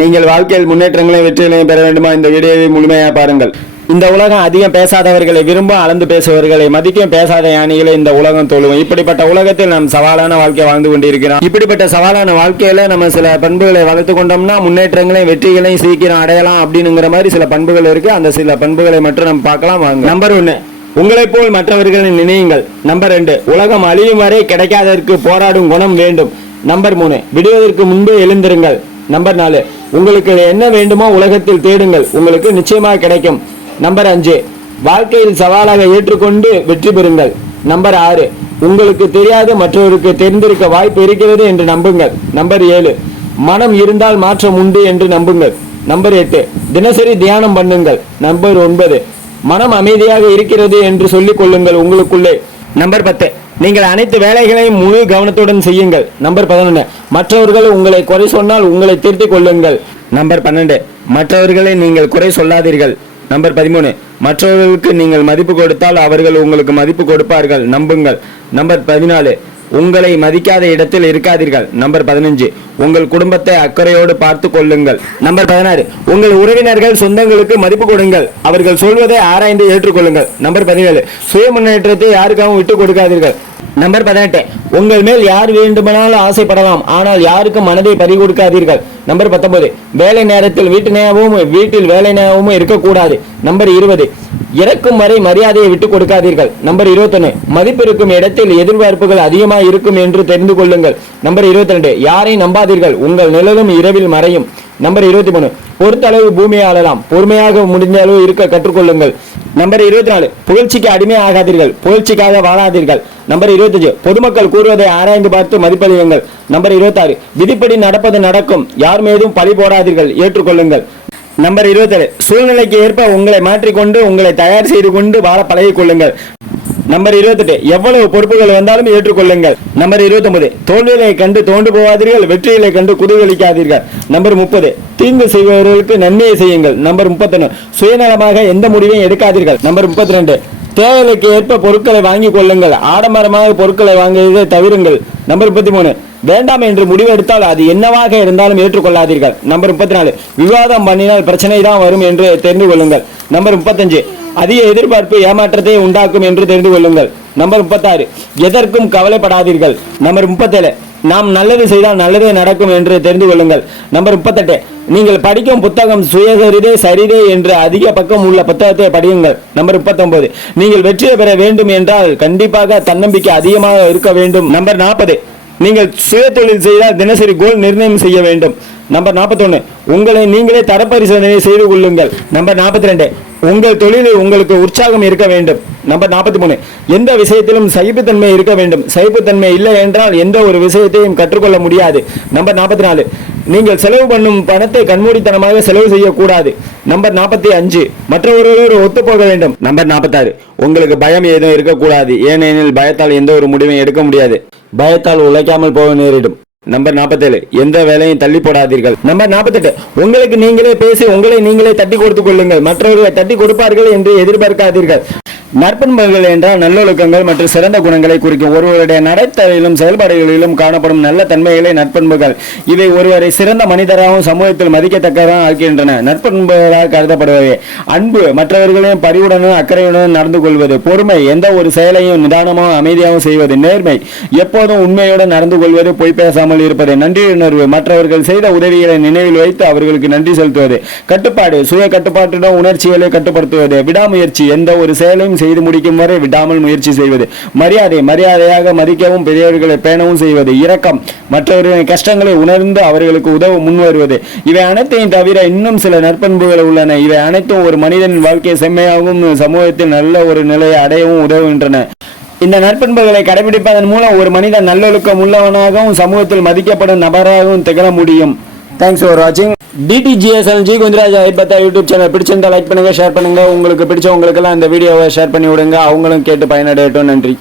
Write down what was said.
நீங்கள் வாழ்க்கையில் முன்னேற்றங்களையும் வெற்றிகளையும் பெற வேண்டுமா? இந்த வீடியோவை முழுமையாக பாருங்கள். இந்த உலகம் அதிகம் பேசாதவர்களை விரும்ப, அளந்து பேசுபவர்களை மதிக்கும், பேசாத யானைகளை இந்த உலகம் தொழுவும். இப்படிப்பட்ட உலகத்தில் நாம் சவாலான வாழ்க்கை வாழ்ந்து கொண்டிருக்கிறோம். இப்படிப்பட்ட சவாலான வாழ்க்கையில நம்ம சில பண்புகளை வளர்த்து கொண்டோம்னா முன்னேற்றங்களையும் வெற்றிகளையும் சீக்கிரம் அடையலாம் அப்படிங்கிற மாதிரி சில பண்புகள் இருக்கு. அந்த சில பண்புகளை மட்டும் நம்ம பார்க்கலாம் வாங்க. நம்பர் 1, உங்களை போல் மற்றவர்களை நினையுங்கள். நம்பர் 2, உலகம் அழியும் வரை கிடைக்காததற்கு போராடும் குணம் வேண்டும். நம்பர் 3, விடுவதற்கு முன்பு எழுந்திருங்கள். நம்பர் 4, உங்களுக்கு என்ன வேண்டுமோ உலகத்தில் தேடுங்கள், உங்களுக்கு நிச்சயமாக கிடைக்கும். நம்பர் 5, வாழ்க்கையில் சவாலாக ஏற்றுக்கொண்டு வெற்றி பெறுங்கள். நம்பர் 6, உங்களுக்கு தெரியாது மற்றவருக்கு தெரிந்திருக்க வாய்ப்பு இருக்கிறது என்று நம்புங்கள். நம்பர் 7, மனம் இருந்தால் மாற்றம் உண்டு என்று நம்புங்கள். நம்பர் 8, தினசரி தியானம் பண்ணுங்கள். நம்பர் 9, மனம் அமைதியாக இருக்கிறது என்று சொல்லிக் கொள்ளுங்கள் உங்களுக்குள்ளே. நம்பர் 10, நீங்கள் அனைத்து வேலைகளையும் முழு கவனத்துடன் செய்யுங்கள். நம்பர் 11, மற்றவர்கள் உங்களை குறை சொன்னால் உங்களை திருத்திக் கொள்ளுங்கள். நம்பர் 12, மற்றவர்களை நீங்கள் குறை சொல்லாதீர்கள். நம்பர் 13, மற்றவர்களுக்கு நீங்கள் மதிப்பு கொடுத்தால் அவர்கள் உங்களுக்கு மதிப்பு கொடுப்பார்கள், நம்புங்கள். நம்பர் 14, உங்களை மதிக்காத இடத்தில் இருக்காதீர்கள். நம்பர் 15, உங்கள் குடும்பத்தை அக்கறையோடு பார்த்து கொள்ளுங்கள். நம்பர் 16, உங்கள் உறவினர்கள் சொந்தங்களுக்கு மதிப்பு கொடுங்கள், அவர்கள் சொல்வதை ஆராய்ந்து ஏற்றுக்கொள்ளுங்கள். நம்பர் 17, சுய முன்னேற்றத்தை யாருக்காகவும் விட்டுக் கொடுக்காதீர்கள். நம்பர் 18, உங்கள் மேல் யார் வேண்டுமானாலும் ஆசைப்படலாம், ஆனால் யாருக்கும் மனதை பறிகொடுக்காதீர்கள். நம்பர் 19, வேலை நேரத்தில் வீட்டு நேரமும் வீட்டில் வேலை நேரமும் இருக்கக்கூடாது. நம்பர் 20, இறக்கும் வரை மரியாதையை விட்டுக் கொடுக்காதீர்கள். நம்பர் 21, மதிப்பு இருக்கும் இடத்தில் எதிர்பார்ப்புகள் அதிகமாக இருக்கும் என்று தெரிந்து கொள்ளுங்கள். நம்பர் 22, யாரையும் நம்பாதீர்கள், உங்கள் நிழலும் இரவில் மறையும். நம்பர் 23, பொறுத்தளவு பூமியை ஆளலாம், பொறுமையாக முடிஞ்ச அளவு இருக்க கற்றுக்கொள்ளுங்கள். நம்பர் 24, புகழ்ச்சிக்கு அடிமை ஆகாதீர்கள், புகழ்ச்சிக்காக வாழாதீர்கள். நம்பர் 25, பொதுமக்கள் கூறுவதை ஆராய்ந்து பார்த்து மதிப்பளியுங்கள். நம்பர் 26, விதிப்படி நடப்பது நடக்கும், யார் மீதும் பழி போடாதீர்கள், ஏற்றுக்கொள்ளுங்கள். நம்பர் 27, சூழ்நிலைக்கு ஏற்ப உங்களை மாற்றிக்கொண்டு உங்களை தயார் செய்து கொண்டு வாழ பழகிக் கொள்ளுங்கள். நம்பர் 28, எவ்வளவு பொறுப்புகள் வந்தாலும் ஏற்றுக்கொள்ளுங்கள். நம்பர் 29, தோல்விகளை கண்டு தோண்டு போகாதீர்கள், வெற்றிகளை கண்டு குதூகலிக்காதீர்கள். நம்பர் 30, தீங்கு செய்பவர்களுக்கு நன்மையை செய்யுங்கள். நம்பர் 31, சுயநலமாக எந்த முடிவையும் எடுக்காதீர்கள். நம்பர் 32, தேவைக்கு ஏற்ப பொருட்களை வாங்கிக் கொள்ளுங்கள், ஆடம்பரமாக பொருட்களை வாங்குவதை தவிருங்கள். நம்பர் 33, வேண்டாம் என்று முடிவெடுத்தால் அது என்னவாக இருந்தாலும் ஏற்றுக்கொள்ளாதீர்கள். நம்பர் 34, விவாதம் பண்ணினால் பிரச்சனை தான் வரும் என்று தெரிந்து கொள்ளுங்கள். நம்பர் 35, அதிக எதிர்பார்ப்பு ஏமாற்றத்தை உண்டாக்கும் என்று தெரிந்து கொள்ளுங்கள். நம்பர் 36, எதற்கும் கவலைப்படாதீர்கள். நம்பர் 37, நாம் நல்லது செய்தால் நல்லதே நடக்கும் என்று தெரிந்து கொள்ளுங்கள். நம்பர் 38, நீங்கள் படிக்கும் புத்தகம் சுயசரிதே சரிதே என்று அதிக பக்கம் உள்ள புத்தகத்தை படியுங்கள். நம்பர் 39, நீங்கள் வெற்றியை பெற வேண்டும் என்றால் கண்டிப்பாக தன்னம்பிக்கை அதிகமாக இருக்க வேண்டும். நம்பர் 40, நீங்கள் சுய தொழில் செய்தால் தினசரி கோல் நிர்ணயம் செய்ய வேண்டும். நம்பர் 41, உங்களை நீங்களே தரப்பரிசோதனை செய்து கொள்ளுங்கள். நம்பர் 42, உங்கள் தொழிலில் உங்களுக்கு உற்சாகம் இருக்க வேண்டும். நம்பர் 43, எந்த விஷயத்திலும் சகிப்புத்தன்மை இருக்க வேண்டும், சகிப்புத்தன்மை இல்லை என்றால் எந்த ஒரு விஷயத்தையும் கற்றுக்கொள்ள முடியாது. நம்பர் 44, நீங்கள் செலவு பண்ணும் பணத்தை கண்மூடித்தனமாக செலவு செய்யக்கூடாது. நம்பர் 45, மற்றவர்களோடு ஒத்துப்போக வேண்டும். நம்பர் 46, உங்களுக்கு பயம் ஏதும் இருக்கக்கூடாது, ஏனெனில் பயத்தால் எந்த ஒரு முடிவையும் எடுக்க முடியாது, பயத்தால் உழைக்காமல் போக நேரிடும். நம்பர் 47, எந்த வேலையும் தள்ளி போடாதீர்கள். நம்பர் 48, உங்களுக்கு நீங்களே பேசி உங்களை நீங்களே தட்டி கொடுத்துக் கொள்ளுங்கள், மற்றவர்களை தட்டி கொடுப்பார்கள் என்று எதிர்பார்க்காதீர்கள். நற்பண்புகள் என்றால் நல்லொழுக்கங்கள் மற்றும் சிறந்த குணங்களை குறிக்கும். ஒருவருடைய நடைத்தலையிலும் செயல்பாடுகளிலும் காணப்படும் நல்ல தன்மைகளே நற்பண்புகள். இவை ஒருவரை சிறந்த மனிதராகவும் சமூகத்தில் மதிக்கத்தக்கதாக ஆக்கின்றன. நற்பண்புகளாக கருதப்படுபவை அன்பு, மற்றவர்களையும் பரிவுடனும் அக்கறையுடன் நடந்து கொள்வது, பொறுமை, எந்த ஒரு செயலையும் நிதானமாகவும் அமைதியாகவும் செய்வது, நேர்மை, எப்போதும் உண்மையுடன் நடந்து கொள்வது, பொய் பேசாமல் இருப்பது, நன்றியுணர்வு, மற்றவர்கள் செய்த உதவிகளை நினைவில் வைத்து அவர்களுக்கு நன்றி செலுத்துவது, கட்டுப்பாடு, சுய கட்டுப்பாட்டுடன் உணர்ச்சிகளை கட்டுப்படுத்துவது, விடாமுயற்சி, எந்த ஒரு செயலையும் செய்து முடிக்கும் வரை விடாமல் முயற்சி செய்வது, மரியாதை, மரியாதையாக மதிக்கவும் பெரியவர்களை பேணவும் செய்வது, இரக்கம், மற்றவர்களின் கஷ்டங்களை உணர்ந்து அவர்களுக்கு உதவ முன்வருவது. இவை அனைத்தையும் தவிர இன்னும் சில நற்பண்புகள் உள்ளன. இவை அனைத்தும் ஒரு மனிதனின் வாழ்க்கையை செம்மையாகவும் சமூகத்தில் நல்ல ஒரு நிலையை அடையவும் உதவுகின்றன. இந்த நற்பண்புகளை கடைபிடிப்பதன் மூலம் ஒரு மனிதன் நல்லொழுக்கம் உள்ளவனாகவும் சமூகத்தில் மதிக்கப்படும் நபராகவும் திகழ முடியும். தேங்க்ஸ் ஃபார் வாட்சிங். DTGSL ஜி குந்திராஜ் ஐபத்தா யூடியூப் சேனல் பிடிச்சிருந்தா லைக் பண்ணுங்க, ஷேர் பண்ணுங்க. உங்களுக்கு பிடிச்சவங்களுக்கெல்லாம் இந்த வீடியோவை ஷேர் பண்ணி விடுங்க, அவங்களும் கேட்டு பயனடையட்டும். நன்றி.